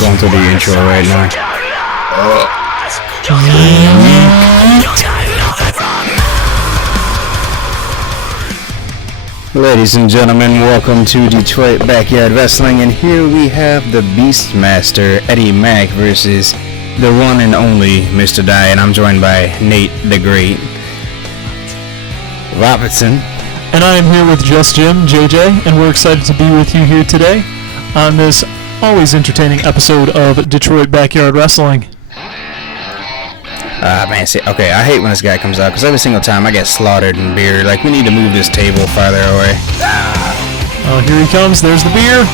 going through the intro right now. Ladies and gentlemen, welcome to Detroit Backyard Wrestling, and here we have the Beastmaster, Eddie Mack, versus the one and only Mr.Dye, and I'm joined by Nate the Great Robertson. And I am here with Just Jim, JJ, and we're excited to be with you here today on this always entertaining episode of Detroit Backyard Wrestling. Man, see, okay, I hate when this guy comes out, because every single time I get slaughtered in beer. Like, we need to move this table farther away. Oh, here he comes. There's the beer.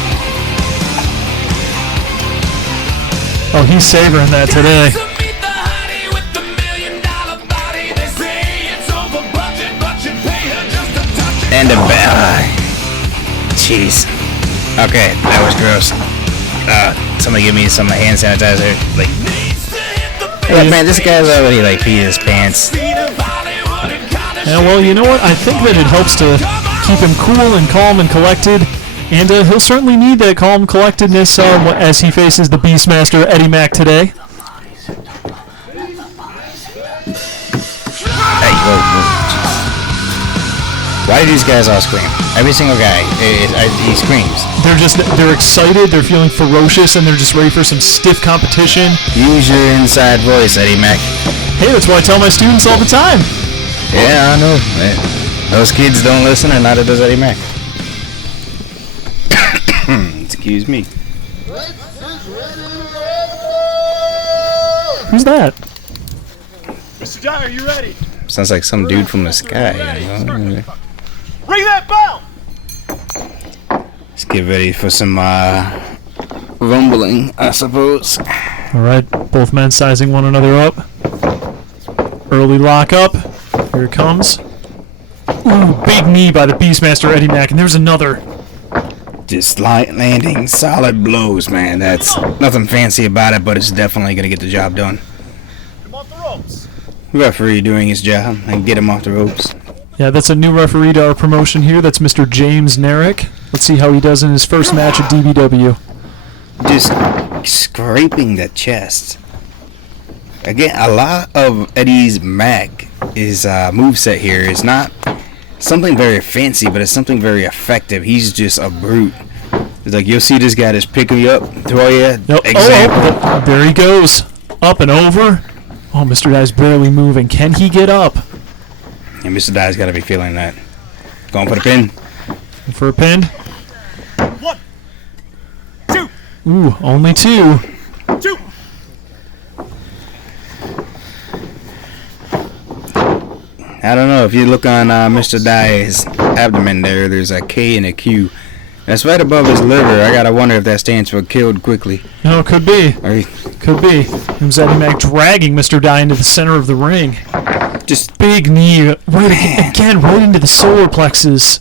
Oh, he's savoring that today. And a bell. Jeez. Okay, that was gross. Somebody give me some hand sanitizer. Like, hey, man, this guy's already like peed his pants. Yeah, well, you know what? I think that it helps to keep him cool and calm and collected, and he'll certainly need that calm collectedness as he faces the Beastmaster Eddie Mack today. Hey, whoa. Why do these guys all scream? Every single guy, he screams. They're excited, they're feeling ferocious, and they're just ready for some stiff competition. Use your inside voice, Eddie Mack. Hey, that's what I tell my students all the time. Yeah, I know. Those kids don't listen, and neither does Eddie Mack. Excuse me. Who's that? Mr.Dye, are you ready? Sounds like some dude from the sky. You know? Ring that bell! Let's get ready for some rumbling, I suppose. All right, both men sizing one another up. Early lock up. Here it comes. Ooh, big knee by the Beastmaster Eddie Mack, and there's another. Just light landing, solid blows, man. That's nothing fancy about it, but it's definitely gonna get the job done. Come off the ropes. Referee doing his job and get him off the ropes. Yeah, that's a new referee to our promotion here. That's Mr. James Narek. Let's see how he does in his first match at D.B.W. Just scraping the chest. Again, a lot of Eddie's Mack, his moveset here is not something very fancy, but it's something very effective. He's just a brute. It's like, you'll see this guy just pick you up, throw you. Nope. Example. Oh, there he goes. Up and over. Oh, Mr. Dye's barely moving. Can he get up? And Mr. Dye's got to be feeling that. Going for the pin. For a pin. 1, 2. Ooh, only 2. 2. I don't know, if you look on Mr. Dye's abdomen there's a K and a Q. That's right above his liver. I gotta wonder if that stands for killed quickly. No, it could be. Or Could be. There's Eddie Mack dragging Mr. Dye into the center of the ring. just, Big knee. Right into the solar plexus.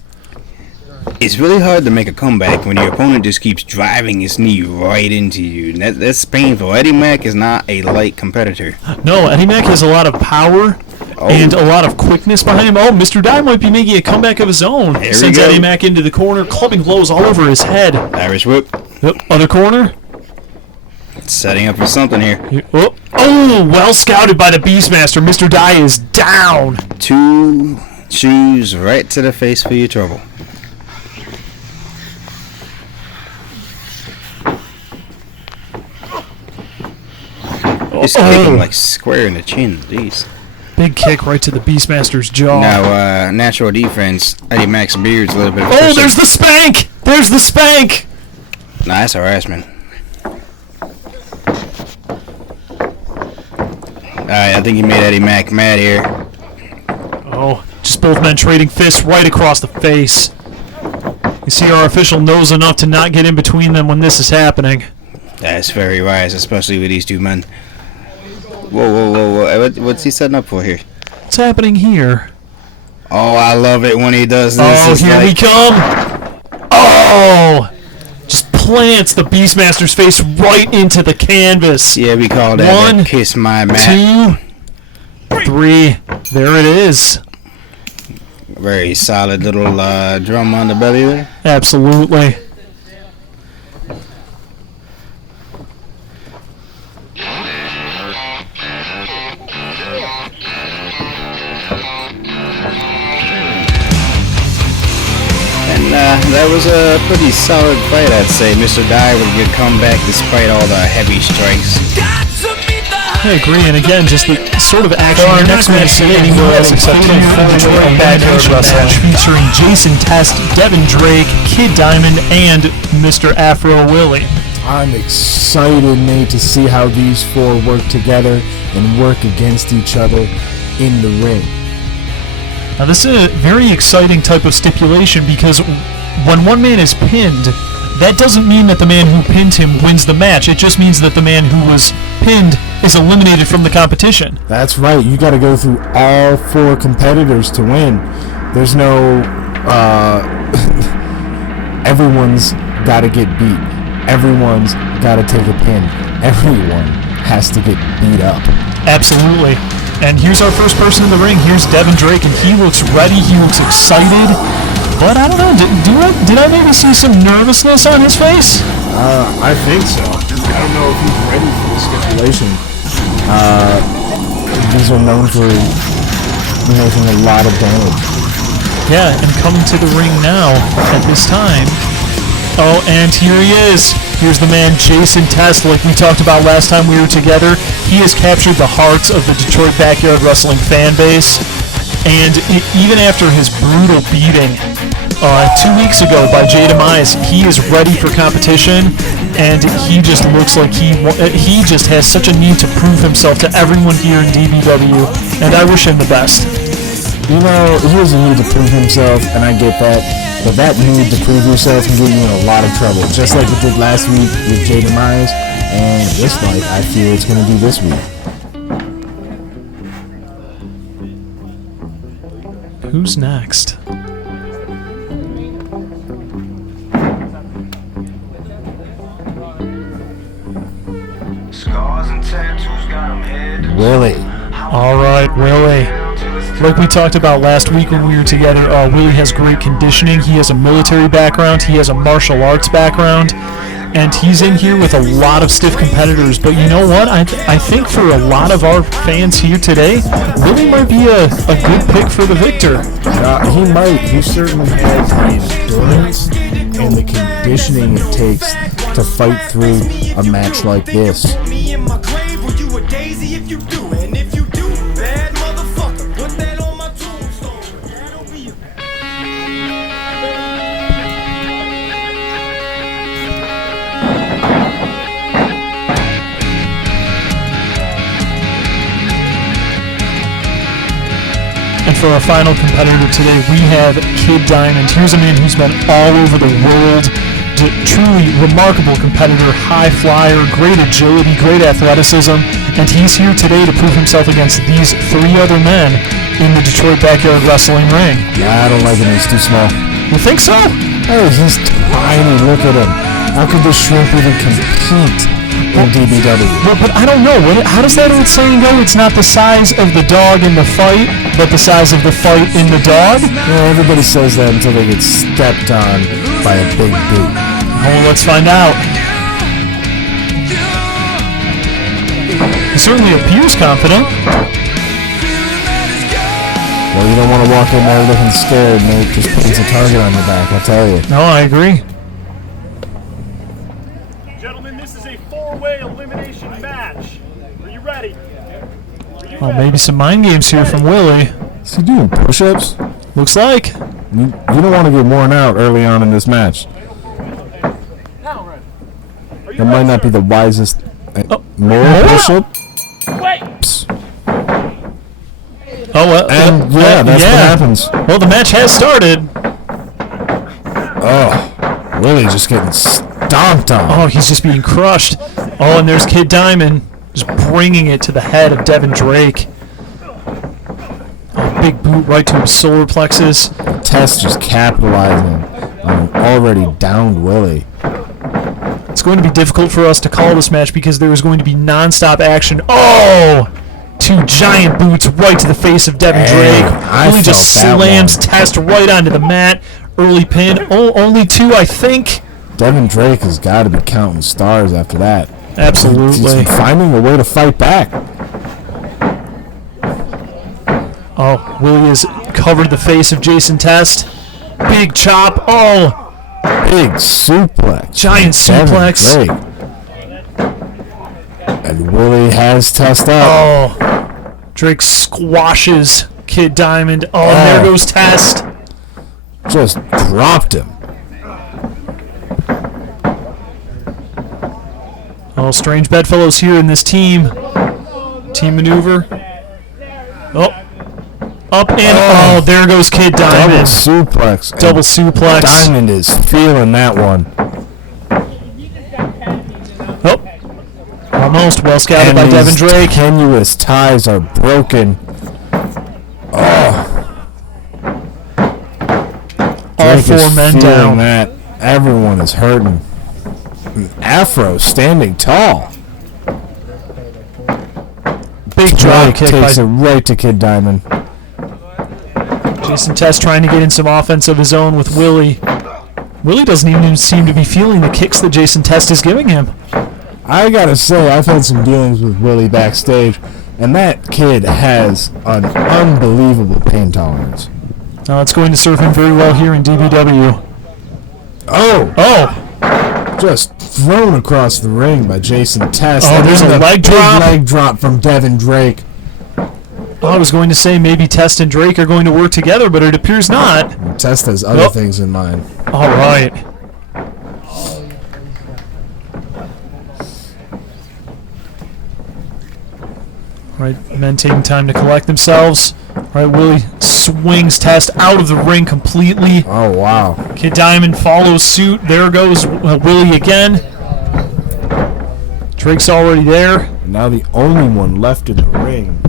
it's really hard to make a comeback when your opponent just keeps driving his knee right into you. That's painful. Eddie Mack is not a light competitor. No, Eddie Mack has a lot of power and a lot of quickness behind him. Oh, Mr. Dye might be making a comeback of his own. There we Sends go. Eddie Mack into the corner, clubbing blows all over his head. Irish whip. Yep, other corner. Setting up for something here. Oh, well scouted by the Beastmaster. Mr. Dye is down. 2 shoes right to the face for your trouble. Just kicking like square in the chin. Jeez. Big kick right to the Beastmaster's jaw. Now, natural defense, Eddie Mack's beard's a little bit of a Oh, pussy. there's the spank! There's the spank! Nah, that's harassment. Alright, I think he made Eddie Mack mad here. Oh, just both men trading fists right across the face. You see, our official knows enough to not get in between them when this is happening. That's very wise, especially with these two men. Whoa. What's he setting up for here? What's happening here? Oh, I love it when he does this. Oh, It's here we like, come! Oh! Just plants the Beastmaster's face right into the canvas. yeah, we call that 1, kiss my mat. 2, 3. There it is. Very solid little drum on the belly there. Absolutely. that was a pretty solid fight, I'd say. Mr.Dye with a good comeback despite all the heavy strikes. I agree, and again, just the sort of action you're not going to see anywhere else except here in the Detroit Backyard Wrestling, featuring Jason Test, Devin Drake, Kid Diamond, and Mr. Afro Willie. I'm excited, Nate, to see how these four work together and work against each other in the ring. Now, this is a very exciting type of stipulation because when one man is pinned, that doesn't mean that the man who pinned him wins the match. It just means that the man who was pinned is eliminated from the competition. That's right. You got to go through all four competitors to win. There's no, everyone's got to get beat. Everyone's got to take a pin. Everyone has to get beat up. Absolutely. And here's our first person in the ring. Here's Devin Drake, and he looks ready. He looks excited. But I don't know. Did I maybe see some nervousness on his face? I think so. I don't know if he's ready for the stipulation. These are known for making a lot of damage. Yeah, and coming to the ring now at this time. Oh, and here he is. Here's the man, Jason Test, like we talked about last time we were together. He has captured the hearts of the Detroit Backyard Wrestling fan base. And even after his brutal beating 2 weeks ago by J.Demise, he is ready for competition. And he just looks like he just has such a need to prove himself to everyone here in D.B.W. And I wish him the best. You know, he doesn't need to prove himself, and I get that. But that need to prove yourself can get you in a lot of trouble. Just like it did last week with J.Demise, and just like I feel it's going to do this week. Who's next? Willie. All right, Willie. Like we talked about last week when we were together, Willie has great conditioning. He has a military background. He has a martial arts background. And he's in here with a lot of stiff competitors. But you know what? I think for a lot of our fans here today, Willie might be a good pick for the victor. He might. He certainly has the endurance and the conditioning it takes to fight through a match like this. And for our final competitor today, we have Kid Diamond. Here's a man who's been all over the world. Truly remarkable competitor, high flyer, great agility, great athleticism. And he's here today to prove himself against these three other men in the Detroit Backyard Wrestling ring. Yeah, I don't like him. He's too small. You think so? Oh, he's tiny. Look at him. How could this shrimp even compete in D.B.W? But I don't know. How does that old saying go? It's not the size of the dog in the fight, but the size of the fight in the dog? Yeah, everybody says that until they get stepped on by a big boot. Oh, let's find out. He certainly appears confident. Well, you don't want to walk in there looking scared, mate. Just puts a target on your back, I'll tell you. No, I agree. Gentlemen, this is a four-way elimination match. Are you ready? Oh, maybe some mind games here from Willie. Is he doing push-ups? Looks like. You don't want to get worn out early on in this match. That might not be the wisest. More push-ups? Wait! Oh, well. And yeah, that's what happens. Well, the match has started. Oh, Willie just getting stomped on. Oh, he's just being crushed. Oh, and there's Kid Diamond just bringing it to the head of Devin Drake. Oh, big boot right to his solar plexus. Test just capitalizing on an already downed Willie. It's going to be difficult for us to call this match because there is going to be non-stop action. Oh! Two giant boots right to the face of Devin Drake. Willie just slams Test right onto the mat. Early pin. Oh, only two, I think. Devin Drake has got to be counting stars after that. Absolutely. He's finding a way to fight back. Oh, Willie has covered the face of Jason Test. Big chop. Oh, Big suplex. giant Devin suplex. Drake. And Willie has Test up. Oh, Drake squashes Kid Diamond. Oh, and there goes Test. Just dropped him. Oh, strange bedfellows here in this team. Team maneuver. Oh, up and there goes Kid Double Diamond. suplex. Double And suplex. Diamond is feeling that one. Oh, almost well scouted And by Devin these Drake. tenuous ties are broken. All Drake is 4 men feeling down. that. Everyone is hurting. Afro standing tall. Big drop Drake kick takes by it right to Kid Diamond. Jason Test, trying to get in some offense of his own with Willie. Willie doesn't even seem to be feeling the kicks that Jason Test is giving him. I gotta say, I've had some dealings with Willie backstage, and that kid has an unbelievable pain tolerance. Now it's going to serve him very well here in D.B.W. Oh! Just thrown across the ring by Jason Test. Oh, there's a leg big drop. leg drop from Devin Drake. I was going to say maybe Test and Drake are going to work together, but it appears not. Test has other things in mind. All right. All right, men taking time to collect themselves. All right, Willie swings Test out of the ring completely. Oh, wow. Kid Diamond follows suit. There goes Willie again. Drake's already there. Now the only one left in the ring.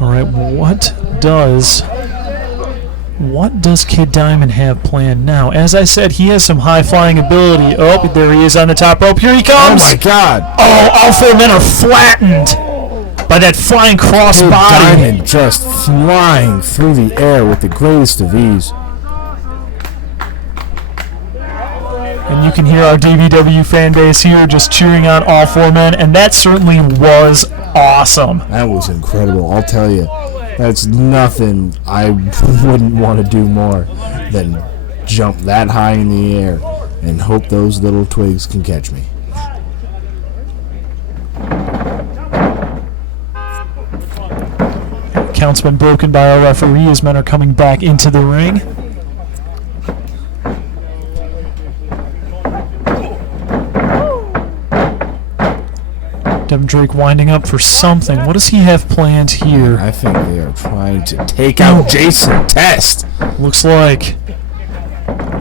All right, what does Kid Diamond have planned now? As I said, he has some high-flying ability. Oh, there he is on the top rope. Here he comes. Oh, my God. Oh, all 4 men are flattened by that flying cross Kid body. Diamond just flying through the air with the greatest of ease. And you can hear our D.B.W. fan base here just cheering on all 4 men, and that certainly was awesome. That was incredible. I'll tell you, that's nothing I wouldn't want to do more than jump that high in the air and hope those little twigs can catch me. Count's been broken by our referee as men are coming back into the ring. Devin Drake winding up for something. What does he have planned here? I think they are trying to take out Jason Test. Looks like.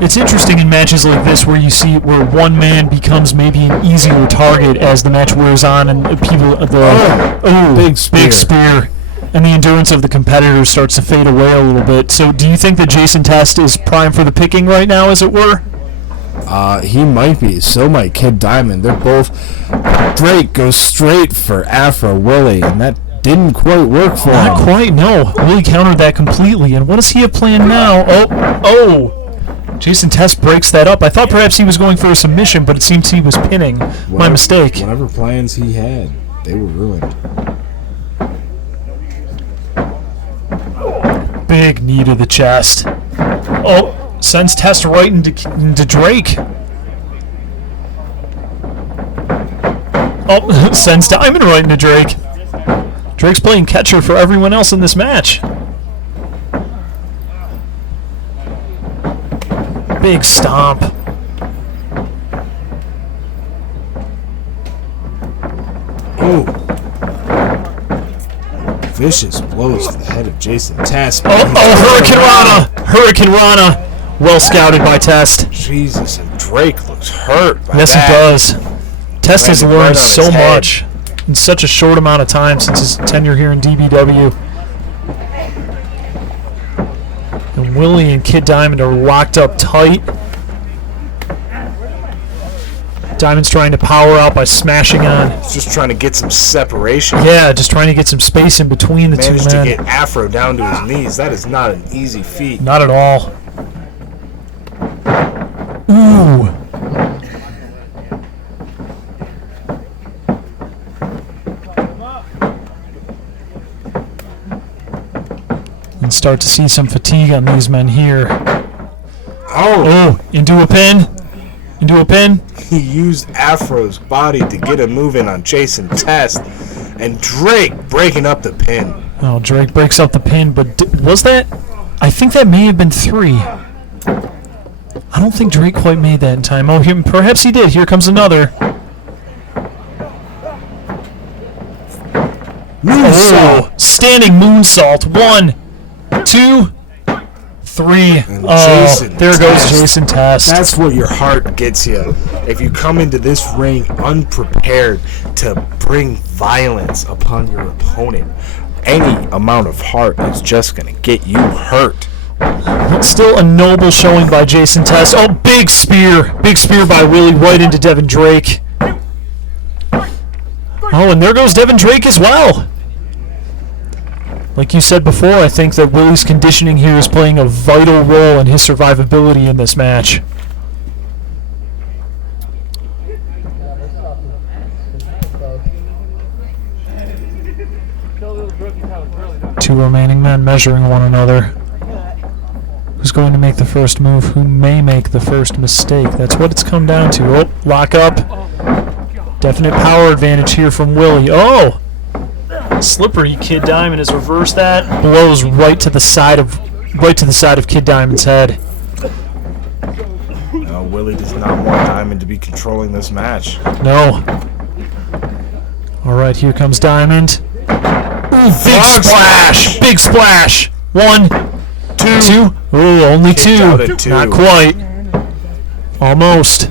It's interesting in matches like this where you see where one man becomes maybe an easier target as the match wears on and people Big spear and the endurance of the competitors starts to fade away a little bit. So do you think that Jason Test is prime for the picking right now, as it were? He might be. So might Kid Diamond. They're both. Drake goes straight for Afro Willie, and that didn't quite work for him. Not quite, no. Willie countered that completely. And what does he have planned now? Oh! Jason Test breaks that up. I thought perhaps he was going for a submission, but it seems he was pinning. My mistake. Whatever plans he had, they were ruined. Big knee to the chest. Oh, sends Test right into Drake. Oh, sends Diamond right into Drake. Drake's playing catcher for everyone else in this match. Big stomp. Oh. Vicious blows to the head of Jason Test. Hurricane Rana. Well scouted by Test. Jesus, and Drake looks hurt by Yes, that. he does. Test has Landed right learned on so his head. much in such a short amount of time since his tenure here in D.B.W. And Willie and Kid Diamond are locked up tight. Diamond's trying to power out by smashing on. He's just trying to get some separation. Yeah, just trying to get some space in between the two Managed to men. get Afro down to his knees. That is not an easy feat. Not at all. Ooh. can start to see some fatigue on these men here. Oh, Into a pin. Into a pin. he used Afro's body to get a move in on Jason Test, and Drake breaking up the pin. Oh, Drake breaks up the pin, but was that? I think that may have been 3. I don't think Drake quite made that in time. Oh, perhaps he did. Here comes another. Oh, standing moonsault. 1, 2, 3. Oh, there goes Jason Test. That's what your heart gets you. If you come into this ring unprepared to bring violence upon your opponent, any amount of heart is just going to get you hurt. Still a noble showing by Jason Test. Oh, big spear. Big spear by Willie right into Devin Drake. Oh, and there goes Devin Drake as well. Like you said before, I think that Willie's conditioning here is playing a vital role in his survivability in this match. Two remaining men measuring one another. Who's going to make the first move? Who may make the first mistake? That's what it's come down to. Oh, lock up. Definite power advantage here from Willie. Oh! Slippery Kid Diamond has reversed that. Blows right to the side of Kid Diamond's head. No, Willie does not want Diamond to be controlling this match. No. Alright, here comes Diamond. Ooh, big splash! Big splash! 1, 2. Ooh, only Kicked out at 2. Not quite. Almost.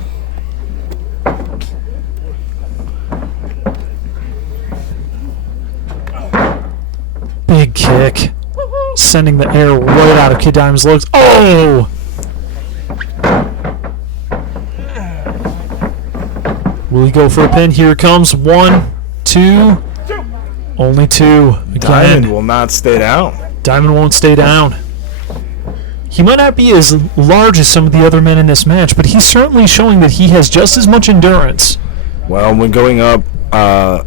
Big kick. Sending the air right out of Kid Diamond's legs. Oh! Will he go for a pin? Here it comes. 1, 2. Only 2. Again. Diamond will not stay down. Diamond won't stay down. He might not be as large as some of the other men in this match, but he's certainly showing that he has just as much endurance. Well, when going up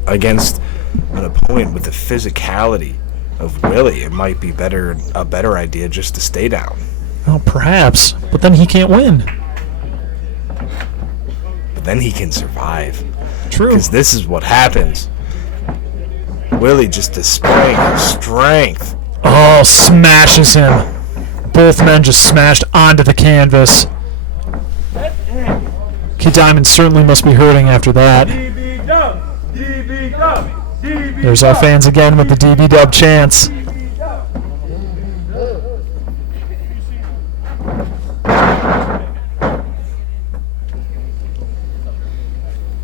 against an opponent with the physicality of Willie, it might be a better idea just to stay down. Well, perhaps, but then he can't win. But then he can survive. True. Because this is what happens. Willie just displaying his strength. Oh, smashes him. Both men just smashed onto the canvas. Kid Diamond certainly must be hurting after that. There's our fans again with the D.B.W chants.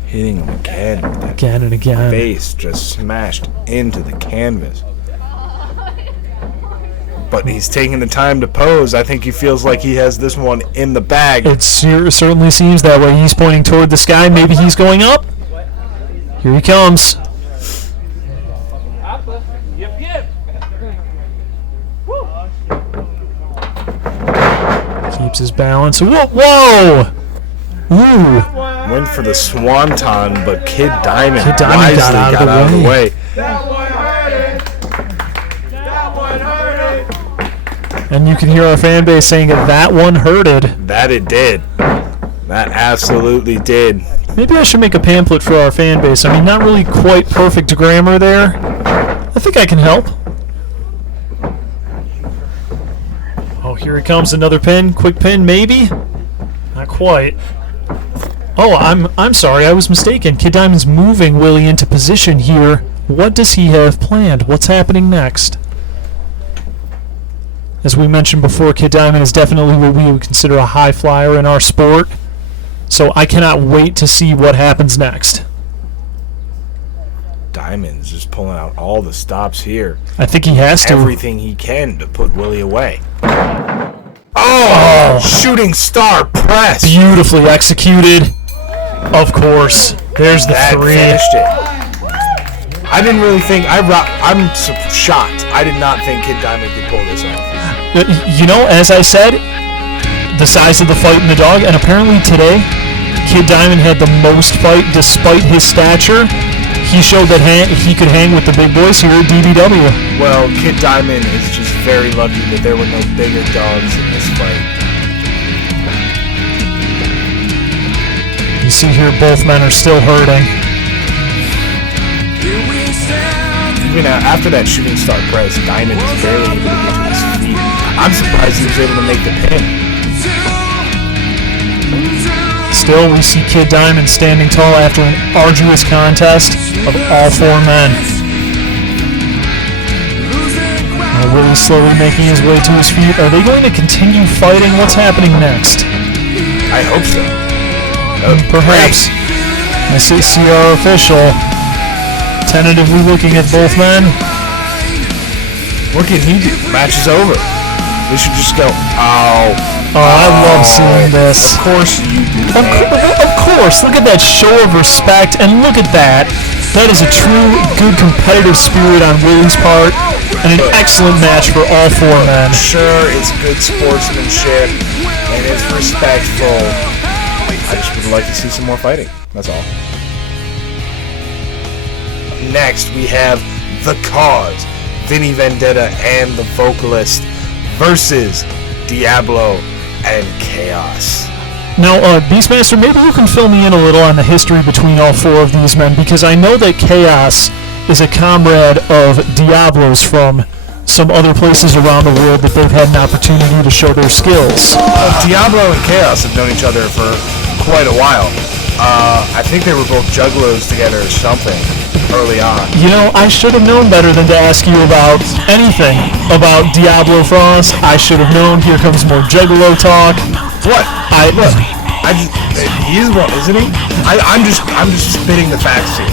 Hitting him again. With that Again and again. face just smashed into the canvas. But he's taking the time to pose. I think he feels like he has this one in the bag. It certainly seems that way. He's pointing toward the sky. Maybe he's going up. Here he comes. Keeps his balance. Whoa! Whoa! Ooh! Went for the swanton, but Kid Diamond got wisely out of got the out of the way. way. And you can hear our fan base saying that one hurted. That it did. That absolutely did. Maybe I should make a pamphlet for our fan base. I mean, not really quite perfect grammar there. I think I can help. Oh, here it comes, another pin. Quick pin, maybe? Not quite. Oh, I'm sorry, I was mistaken. Kid Diamond's moving Willie into position here. What does he have planned? What's happening next? As we mentioned before, Kid Diamond is definitely what we would consider a high flyer in our sport. So I cannot wait to see what happens next. Diamond's just pulling out all the stops here. I think he has to. Everything he can to put Willie away. Oh! Shooting star press! Beautifully executed. Of course. There's the That 3. finished it. I didn't really think... I'm shocked. I did not think Kid Diamond could pull this off. You know, as I said, the size of the fight in the dog, and apparently today, Kid Diamond had the most fight despite his stature. he showed that he could hang with the big boys here at D.B.W. Well, Kid Diamond is just very lucky that there were no bigger dogs in this fight. You see here, both men are still hurting. Even after that shooting star press, Diamond is barely able to get to his feet. I'm surprised he was able to make the pin. Still, we see Kid Diamond standing tall after an arduous contest of all four men. Willie slowly making his way to his feet. Are they going to continue fighting? What's happening next? I hope so. Perhaps. I see CR official tentatively looking at both men. What can he do? Match is over. They should just go, ow. Oh, I love seeing this. Of course you do. Of course. Look at that show of respect, and look at that. That is a true, good competitive spirit on Willie's part, and an excellent match for all four men. Sure, it's good sportsmanship, and it's respectful. I just would like to see some more fighting. That's all. Next, we have The Cause, Vinny Vendetta and the Vokillist versus Diablo and Kaos. Now, Beastmaster, maybe you can fill me in a little on the history between all four of these men, because I know that Kaos is a comrade of Diablo's from some other places around the world that they've had an opportunity to show their skills. Diablo and Kaos have known each other for quite a while. I think they were both juggalos together or something early on. You know, I should have known better than to ask you about anything about Diablo Frost. I should have known. Here comes more juggalo talk. What? He is one, isn't he? I'm just spitting the facts here.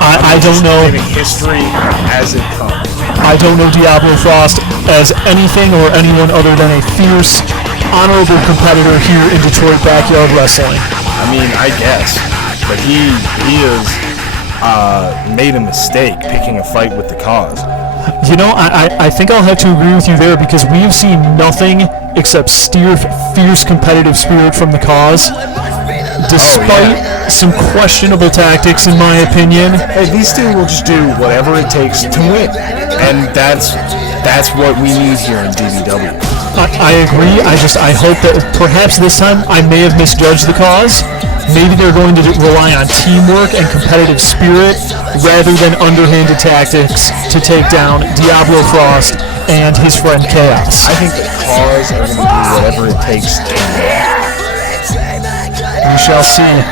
I don't know. Spitting history as it comes. I don't know Diablo Frost as anything or anyone other than a fierce, honorable competitor here in Detroit backyard wrestling. I mean, I guess, but he has made a mistake picking a fight with the Cause. You know, I think I'll have to agree with you there, because we have seen nothing except fierce competitive spirit from the Cause, despite some questionable tactics, in my opinion. Hey, these two will just do whatever it takes to win, and that's what we need here in D.B.W. I agree. I hope that perhaps this time I may have misjudged the Cause. Maybe they're going to rely on teamwork and competitive spirit rather than underhanded tactics to take down Diablo Frost and his friend Kaos. I think the Cause are going to do whatever it takes to win. We shall see.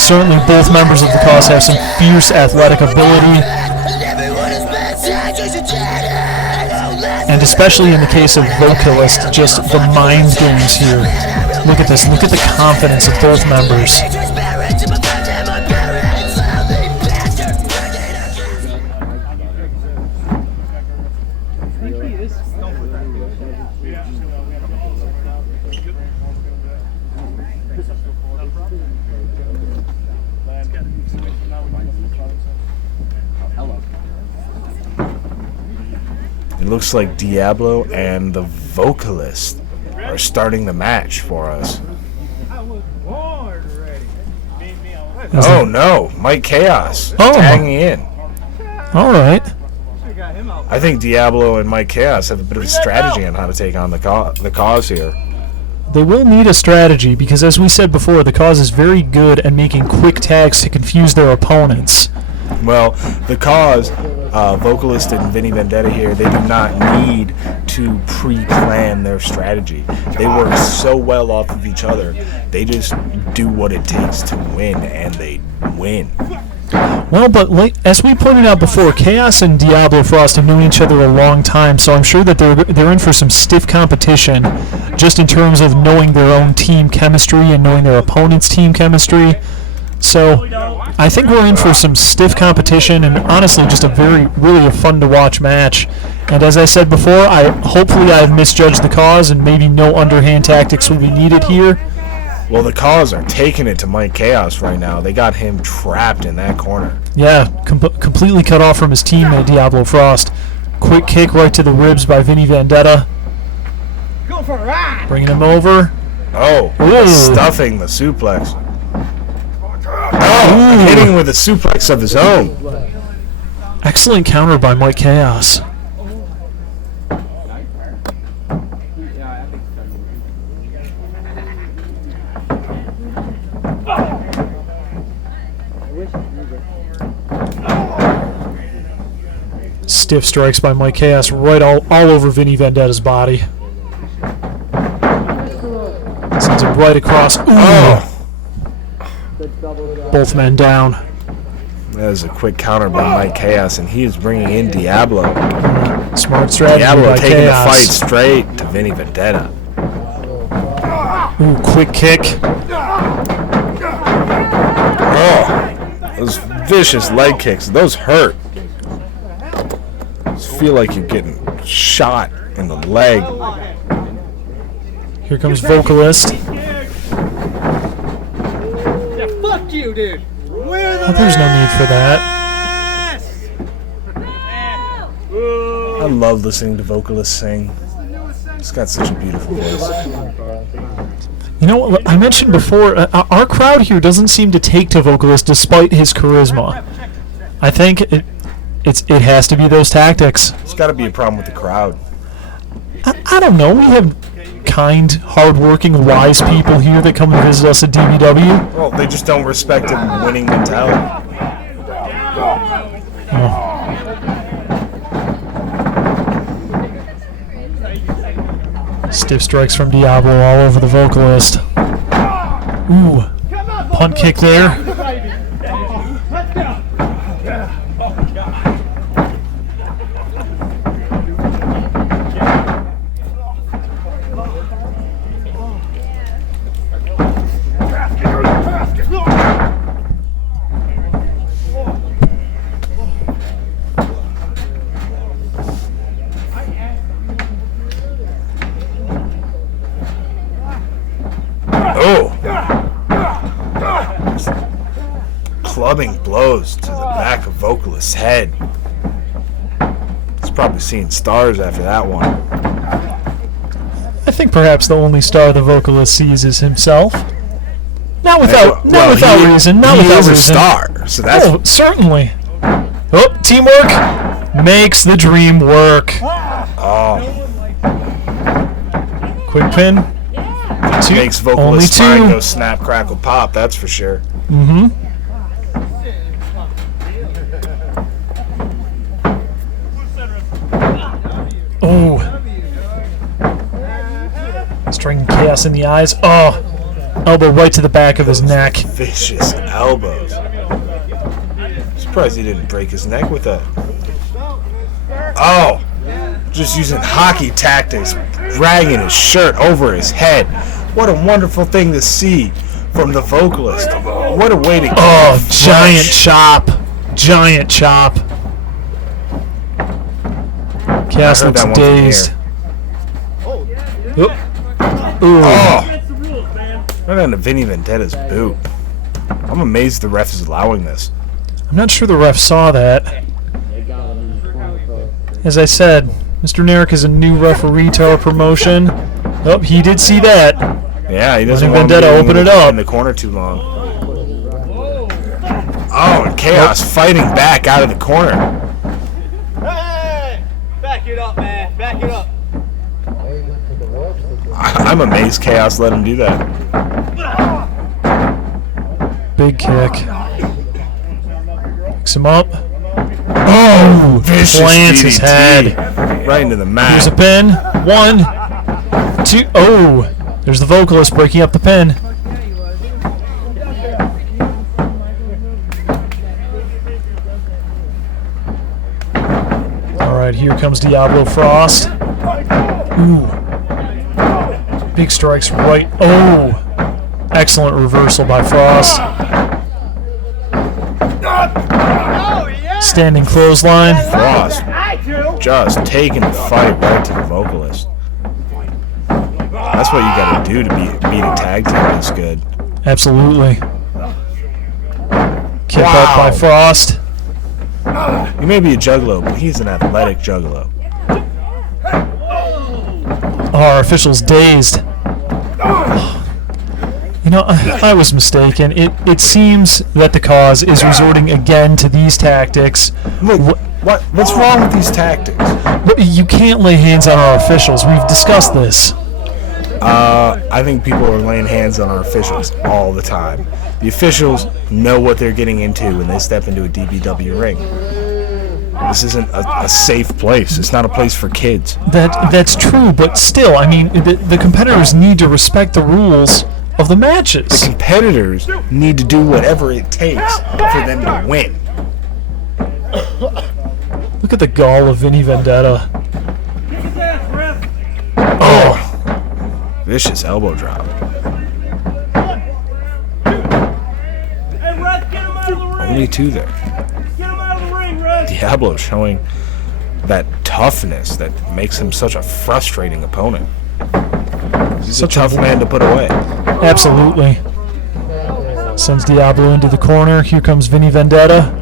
Certainly both members of the Cause have some fierce athletic ability. And especially in the case of Vokillist, just the mind games here. Look at this. Look at the confidence of both members. It looks like Diablo and the Vokillist are starting the match for us. Oh no, Mike Kaos tagging in. All right. I think Diablo and Mike Kaos have a bit of a strategy on how to take on the Cause here. They will need a strategy because, as we said before, the Cause is very good at making quick tags to confuse their opponents. Well, the Cause, Vokillist and Vinny Vendetta here, they do not need to pre-plan their strategy. They work so well off of each other. They just do what it takes to win, and they win. Well, but as we pointed out before, Kaos and Diablo Frost have known each other a long time, so I'm sure that they're in for some stiff competition, just in terms of knowing their own team chemistry and knowing their opponent's team chemistry. So I think we're in for some stiff competition, and honestly, just really a fun to watch match. And as I said before, hopefully I've misjudged the Cause, and maybe no underhand tactics will be needed here. Well, the Cause are taking it to Mike Kaos right now. They got him trapped in that corner. Yeah, completely cut off from his teammate, Diablo Frost. Quick kick right to the ribs by Vinny Vendetta. Going for a ride. Bringing him over. Oh, Ooh. Stuffing the suplex. Oh, hitting with a suplex of his own. Excellent counter by Mike Kaos. Stiff strikes by Mike Kaos right all over Vinny Vendetta's body. Sends it right across. Ooh. Oh! Both men down. That was a quick counter by Mike Kaos, and he is bringing in Diablo. Smart strategy Diablo by taking Kaos. the fight straight to Vinny Vendetta. Ooh, quick kick. Oh, those vicious leg kicks, those hurt. Just feel like you're getting shot in the leg. Here comes Vokillist. Yeah, fuck you, dude. Oh, there's no need for that. I love listening to vocalists sing. It's got such a beautiful voice. You know what? I mentioned before, our crowd here doesn't seem to take to Vokillist despite his charisma. I think it has to be those tactics. It's got to be a problem with the crowd. I don't know. We have kind, hardworking, wise people here that come and visit us at D.B.W. Well, they just don't respect a winning mentality. Stiff strikes from Diablo all over the Vokillist. Ooh, punt kick there. Let's go. Clubbing blows to the back of Vocalist's head. He's probably seeing stars after that one. I think perhaps the only star the Vocalist sees is himself. Not without reason. Not he without is reason. a star, so that's Oh, certainly. Oh, teamwork makes the dream work. Quick pin. Two. makes Only Vocalist's mind two. go snap, crackle, pop. That's for sure. Mm-hmm. Oh. Stringing chaos in the eyes. Oh. Elbow right to the back of his neck. Vicious elbows. Surprised he didn't break his neck with that. Oh, just using hockey tactics, dragging his shirt over his head. What a wonderful thing to see from the Vocalist. What a way to get Oh, giant fresh. chop. Giant chop. Chaos I heard looks that one from dazed. here. Oop. Ooh. Oh, That's the rules, man. right on the Vinny Vendetta's boot. I'm amazed the ref is allowing this. I'm not sure the ref saw that. As I said, Mr. Narek is a new referee to our promotion. Oh, he did see that. Yeah, he doesn't Vinny want to Vendetta, be open it up. in the corner too long. Oh, and Chaos fighting back out of the corner. Hey! Back it up, man. Back it up. I'm amazed Chaos let him do that. Big kick. Picks him up. Oh, Vicious plants his DDT. head. Right into the Here's a mat. pin. 1, 2. Oh, there's the Vocalist breaking up the pin. All right, here comes Diablo Frost. Ooh. Big strikes right. Oh, excellent reversal by Frost. Standing clothesline. Frost just taking the fight right to the Vocalist. That's what you gotta do to beat a tag team this good. Absolutely. Kick Wow. up by Frost. He may be a juggalo, but he's an athletic juggalo. Our official's dazed. You know, I was mistaken. It seems that the cause is resorting again to these tactics. Look, What's wrong with these tactics? But you can't lay hands on our officials. We've discussed this. I think people are laying hands on our officials all the time. The officials know what they're getting into when they step into a D.B.W ring. This isn't a safe place. It's not a place for kids. That's true, but still, I mean, the competitors need to respect the rules of the matches. The competitors need to do whatever it takes for them to win. Look at the gall of Vinny Vendetta. Oh! Vicious elbow drop. Only 2 there. Diablo showing that toughness that makes him such a frustrating opponent. He's a tough man to put away. Absolutely. Sends Diablo into the corner. Here comes Vinny Vendetta.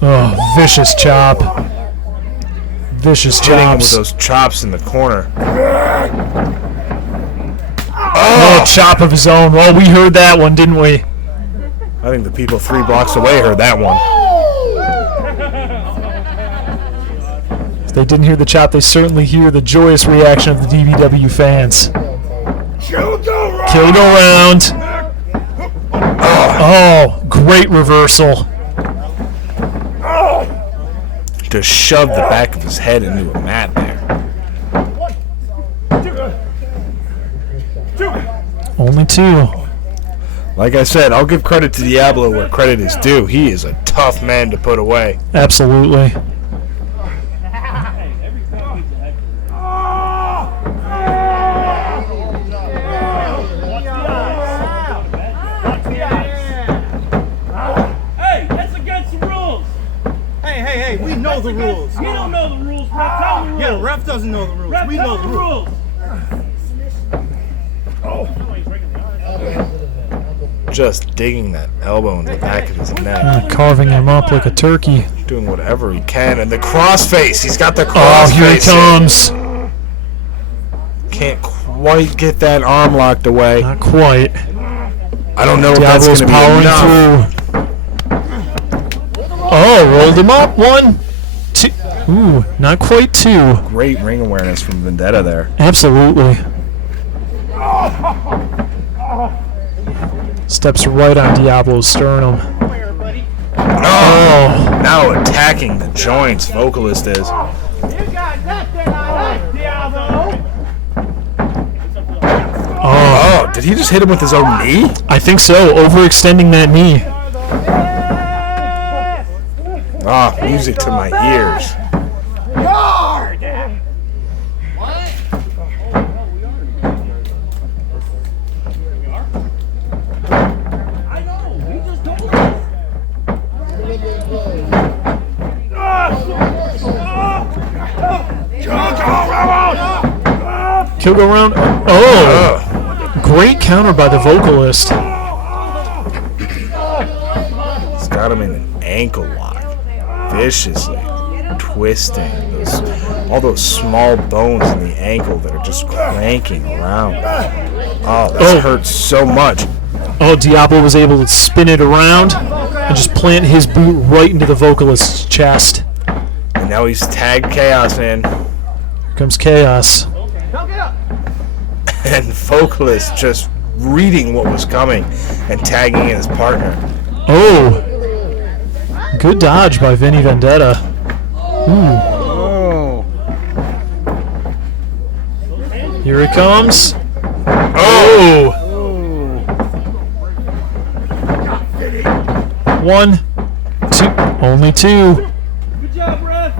Oh, vicious chop. Vicious Hitting him with chops. those chops in the corner. Oh, chop of his own. Well, we heard that one, didn't we? I think the people 3 blocks away heard that one. If they didn't hear the chop, they certainly hear the joyous reaction of the D.B.W fans. Kill go round. Oh, great reversal. To shove the back of his head into a mat there. Only 2. Like I said, I'll give credit to Diablo where credit is due. He is a tough man to put away. Absolutely. Hey, we know the rules. You don't know the rules, ref. Tell the rules. Yeah, the ref doesn't know the rules. Ref, We tell know the the rules. Just digging that elbow in the back of his neck. Carving him up like a turkey. Doing whatever he can. And the crossface. He's got the Oh, crossface. here he comes. Can't quite get that arm locked away. Not quite. I don't know if that's Diablo's going to be powering enough. through. Oh, rolled him up. 1, 2. Ooh, not quite 2. Great ring awareness from Vendetta there. Absolutely. Steps right on Diablo's sternum. Oh, now attacking the joints. Vokillist is. Oh, did he just hit him with his own knee? I think so. Overextending that knee. Ah, music to my ears. Kill go round. Oh! Great counter by the Vokillist. It's got him in an ankle lock. Viciously twisting all those small bones in the ankle that are just cranking around. Oh, that hurts so much. Oh, Diablo was able to spin it around and just plant his boot right into the Vokillist's chest. And now he's tagged Chaos in. Here comes Chaos. And Vokillist just reading what was coming and tagging in his partner. Oh! Good dodge by Vinny Vendetta. Ooh. Here it comes. Oh! 1, 2, only 2. Good job, ref.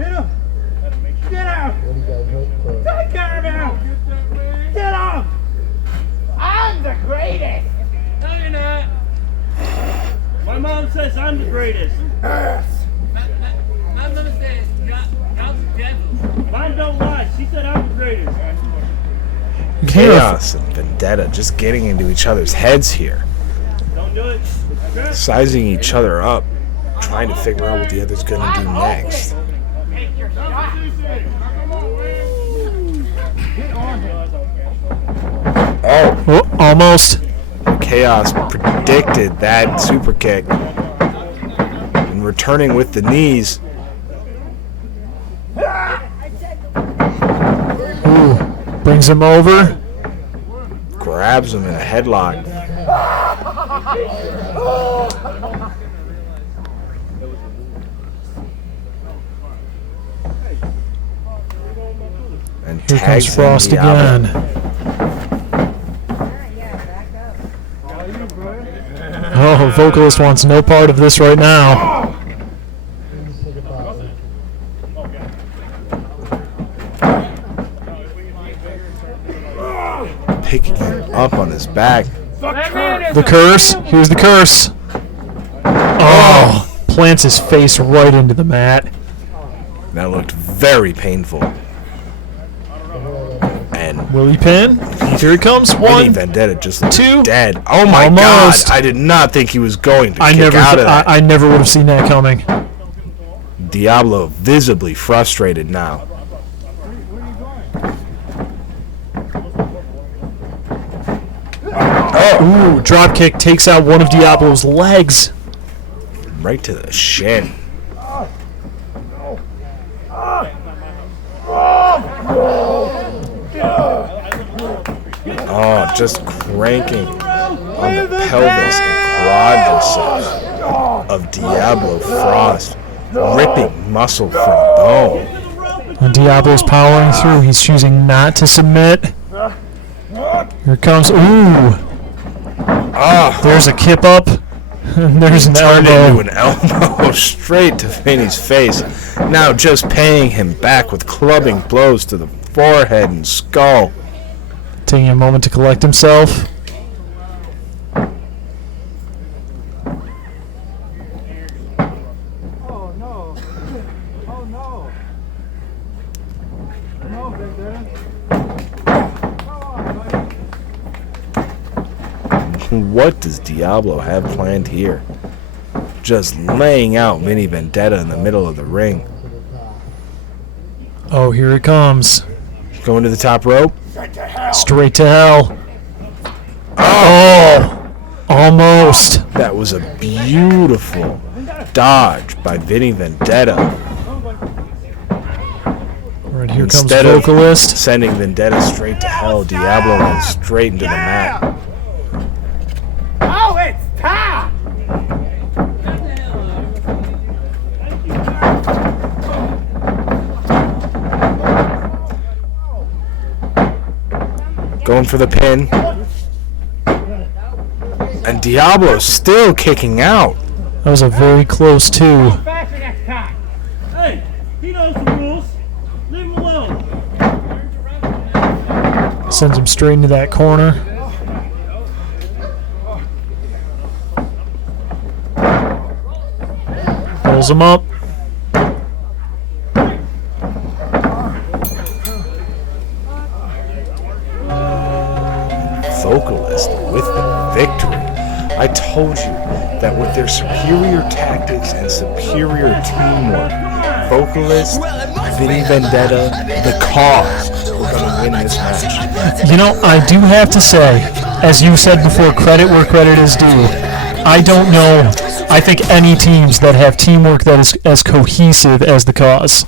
Get him! Get out! Take care of him! Get him! I'm the greatest! No, you're not. My mom says I'm the greatest. My mom says God's the devil. Mine don't lie. She said I'm the greatest. Chaos and Vendetta just getting into each other's heads here. Don't do it. sizing each other up, trying to figure out what the other's gonna do next. Oh, almost. Kaos predicted that super kick. And returning with the knees. Ooh, brings him over. Grabs him in a headlock. And Here comes tags in Frost Diablo. again. Oh, Vokillist wants no part of this right now. Picking him up on his back. The curse. Here's the curse. Oh, plants his face right into the mat. That looked very painful. And Willie pin. Here he comes. Vinny One. Vendetta just looked two, dead. Oh my almost. god! I did not think he was going to I kick never, out of that. I never would have seen that coming. Diablo visibly frustrated now. Ooh, drop kick takes out one of Diablo's legs. Right to the shin. Oh, just cranking on the pelvis and quadriceps of Diablo Frost, ripping muscle from bone. When Diablo's powering through, he's choosing not to submit. Here comes, ooh. There's a kip up. And there's an Turned elbow. into an elbow straight to Vinny's face. Now just paying him back with clubbing blows to the forehead and skull. Taking a moment to collect himself. Oh no. Oh no. No, Vendetta. What does Diablo have planned here? Just laying out Vinny Vendetta in the middle of the ring. Oh, here it comes. Going to the top rope. Straight to hell. Oh, almost. That was a beautiful dodge by Vinny Vendetta. Right here Instead comes of Vokillist. sending Vendetta straight to hell, Diablo went straight into the mat. Oh, it's time! Going for the pin. And Diablo's still kicking out. That was a very close two. Faster next time! Hey, he knows the rules. Leave him alone. Sends him straight into that corner. Pulls him up. Vokillist with the victory. I told you that with their superior tactics and superior teamwork, Vokillist, Vinny Vendetta, the Cause were going to win this match. You know, I do have to say, as you said before, credit where credit is due. I don't know. I think any teams that have teamwork that is as cohesive as the Cause.